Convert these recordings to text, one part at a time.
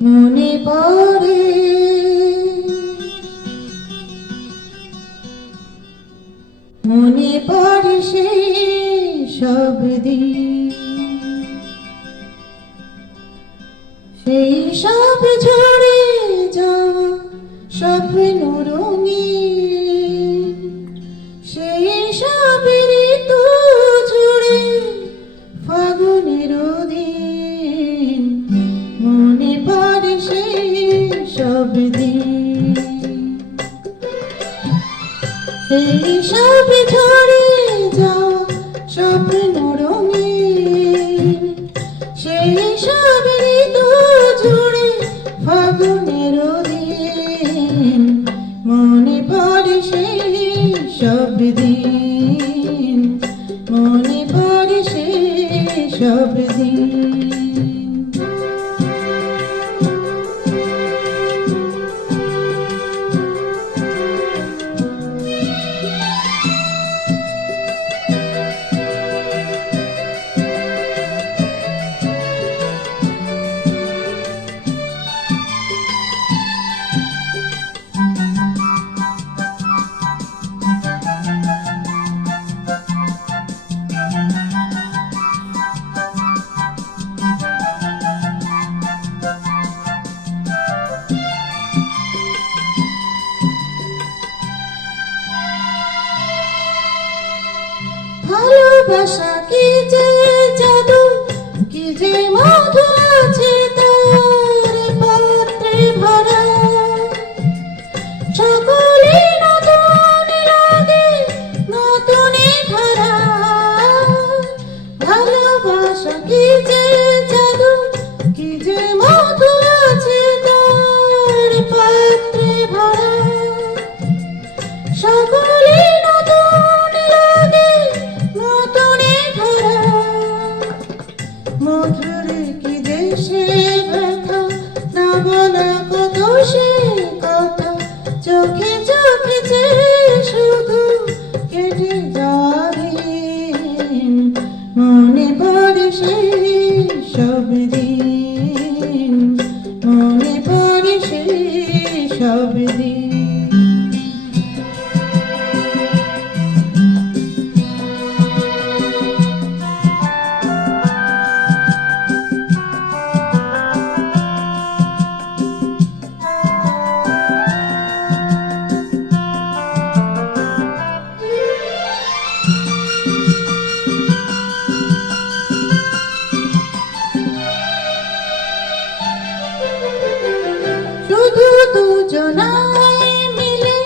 মনে পড়ে মনে পড়ে সেই সব দিন, সেই সব ঝরে যাওয়া স্বপ্ন রঙিন, সেই সব ঋতু জুড়ে ফাগুনের দিন। মনে পড়ে সেই সব দিন, সেই সব ঝরে যাওয়া স্বপ্ন রঙিন, সেই সব ঋতু জুড়ে ফাগুনের দিন। মনে পড়ে সেই সব দিন, মনে পড়ে সেই সব দিন। ভালোবাসা কি যে জাদু, কি যে মধু আছে তার পাত্রে ভরা। সকলে নতুন লাগে নতুনে ধরা। ভালোবাসা কি যে জাদু, কি যে মধু আছে তার পাত্রে ভরা। সকলে মধুরে কি দেশে ব্যথা, না বলা কত সে কথা। চোখে চোখে যে শুধু কেটে যাওয়া দিন। মনে পড়ে সেই সব দিন, মনে পড়ে সেই সব দিন। শুধু দুজনাই মিলে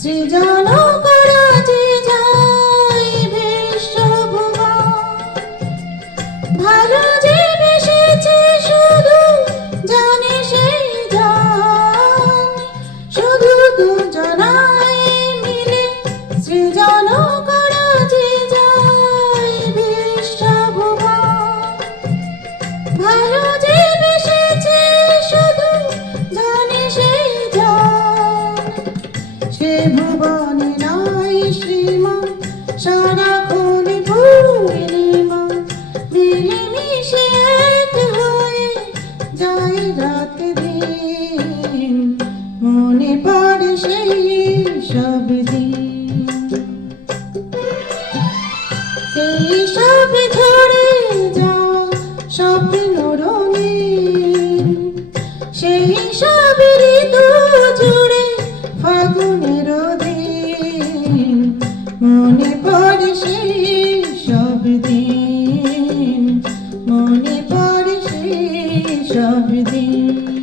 সৃজন করা যে যায় বিশ্বভুবন। ভালো যে বেসেছে শুধু জানে সেই জন। শুধু দুজনাই মিলে সৃজন করা যে যায় বিশ্বভুবন। ভালো যে বেসেছে শুধু জানে সেই জন। সে ভুবনে নাই শ্রীমান, সারাক্ষণ পূর্ণিমা। মিলেমিশে এক হয়ে যায় রাত দিন। মনে পড়ে সেই সব দিন, সেই সব ঝরে যাওয়া স্বপ্ন রঙিন, সেই সব ঋতু জুড়ে ফাগুনের দিন। মনে পড়ে সেই সব দিন, মনে পড়ে সেই সব দিন।